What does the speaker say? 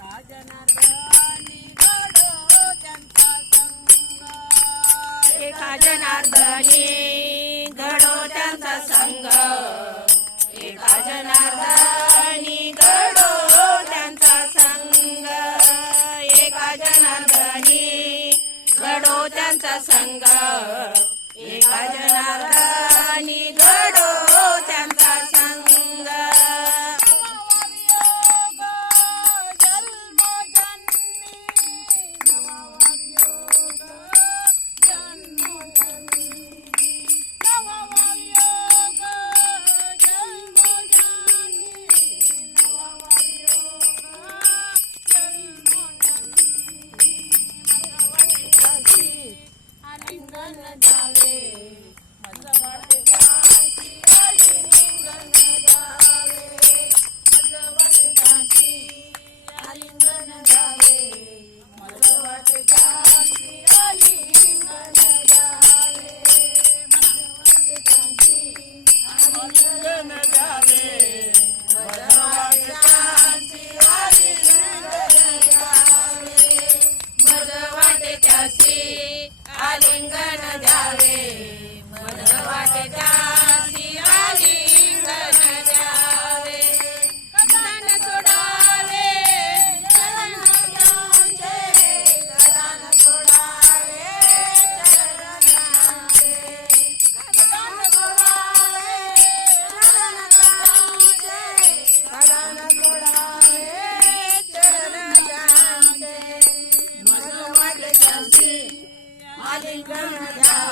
एका जनार्दनी घडो त्यांचा संघ. एका जनार्दनी घडो त्यांचा संघ. एका जनार्दनी घडो त्यांचा संघ. एका जनार्दनी घडो மதுரவாட்டு காசி அலிங்கன ஜாவே மதுரவாட்டு आलिंगन द्यावे. ಲಿಂಗನದ